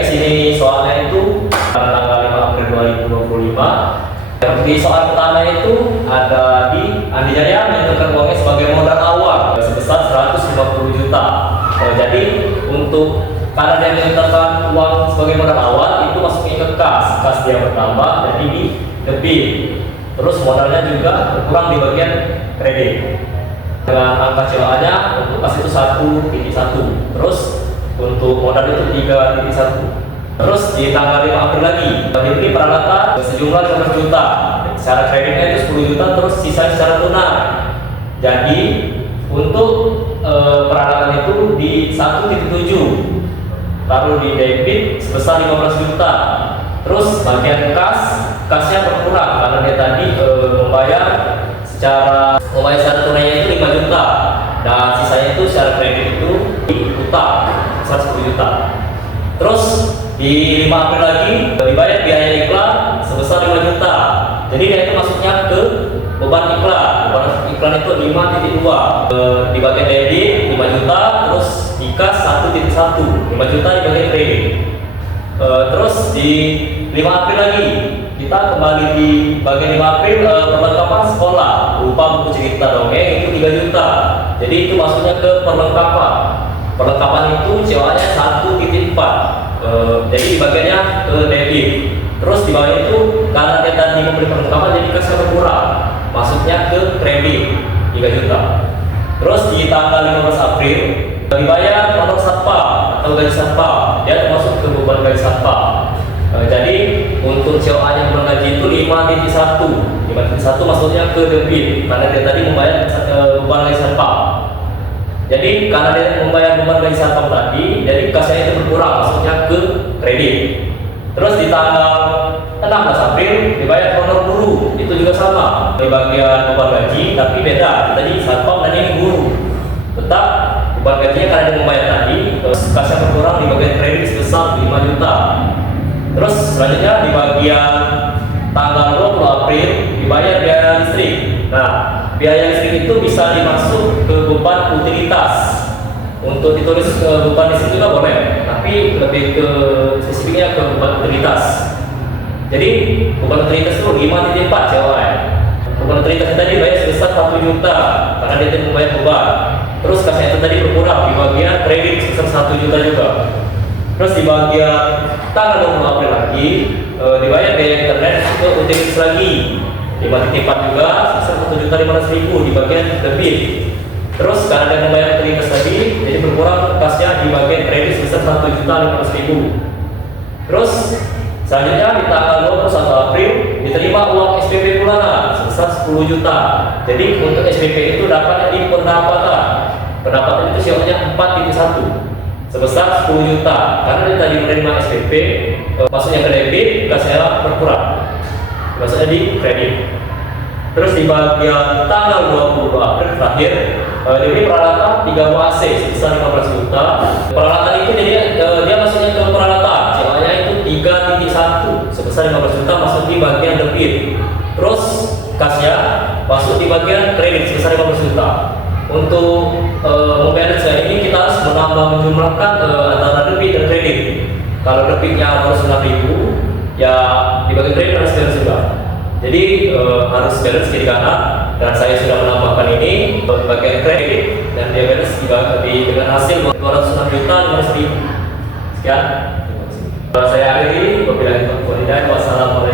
di sini soalnya itu pada tanggal 5 April 2025. Di soal pertama itu ada di Andi Jaya menentukan uangnya sebagai modal awal sebesar 150 juta. Jadi untuk karena dia menentukan uang sebagai modal awal itu masuknya ke kas dia bertambah jadi di debit. Terus modalnya juga berkurang di bagian kredit. Dengan angka COA-nya untuk kas itu 1.1. Terus untuk modal itu 3.1. Terus di tanggal 5 April lagi diberi peralatan sejumlah 15 juta. Secara kreditnya itu 10 juta, terus sisa secara tunai. Jadi untuk peralatan itu di 1.7 lalu di debit sebesar 15 juta. Terus bagian kasnya berkurang karena dia tadi membayar secara tunainya itu 5 juta dan sisanya itu secara kredit itu diutang sebesar 10 juta. Terus di 5 April lagi dibayar biaya iklan sebesar 5 juta. Jadi dia itu masuknya ke beban iklan. Beban iklan itu 5.2. Di bagian debit 5 juta, terus di kas 1.1. 5 juta di bagian kredit. Terus di 5 April lagi kita kembali di bagian 5 April perlengkapan sekolah berupa buku cerita dongeng itu 3 juta. Jadi itu masuknya ke perlengkapan. Perlengkapan itu COA-nya 1.4. Jadi di bagiannya ke debit. Terus di bawah itu karena dia tadi membeli perlengkapan jadi kasnya berkurang, masuknya ke kredit 3 juta. Terus di tanggal 15 April dibayar honor satpam atau gaji satpam, dia termasuk ke beban gaji satpam. Jadi untuk COA-nya bulan gaji itu 5.1. 5.1 maksudnya ke debit karena dia tadi membayar beban gaji satpam. Jadi karena dia membayar beban gaji satpam tadi, jadi kasnya itu berkurang, maksudnya ke kredit. Terus di tanggal 16 April dibayar honor guru, itu juga sama di bagian beban gaji, tapi beda. Tadi satpam dan ini guru. Tetap beban gajinya karena dia membayar tadi, kasnya berkurang di bagian kredit sebesar 5 juta. Terus selanjutnya di bagian tanggal 20 April dibayar biaya listrik. Nah, biaya listrik itu bisa dimasuk ke beban utilitas. Untuk ditulis ke beban listrik juga boleh, tapi lebih ke spesifiknya ke beban utilitas. Jadi beban utilitas itu 5.4 COA. Beban utilitas tadi dibayar sebesar 1 juta karena dia tidak membayar beban. Terus kasnya itu tadi berkurang di bagian kredit sebesar 1 juta juga. Terus di bagian tanggal 20 April lagi dibayar biaya internet ke utilitas lagi 5.4 juga sebesar 1.500.000 di bagian debit. Terus karena dia membayar utilitas tadi jadi berkurang kasnya di bagian kredit sebesar 1.500.000. Terus selanjutnya di tanggal 21 April diterima uang SPP bulanan sebesar 10 juta. Jadi untuk SPP itu dapatnya di pendapatan. Pendapatan itu sifatnya 4.1 sebesar 10 juta. Karena dia tadi menerima SPP masuknya ke debit, kasnya berkurang. Maksudnya di kredit. Terus di bagian tanggal 22 April terakhir diberi peralatan 3 buah AC sebesar 15 juta. Peralatan itu jadi dia masuknya ke peralatan, COA-nya itu 3.1 sebesar 15 juta masuk di bagian debit. Terus kasnya masuk di bagian kredit sebesar 15 juta. Untuk membalance ini kita harus menjumlahkan antara debit dan kredit. Kalau debitnya harus 9.000, ya di bagian kredit harus balance juga. Jadi harus balance kiri kanan dan saya sudah menambahkan ini bagian kredit dan dia balance dengan hasil 206 juta 500.000. Sekian. Saya akhiri. Wabillahi taufiq wal hidayah. Wassalamualaikum.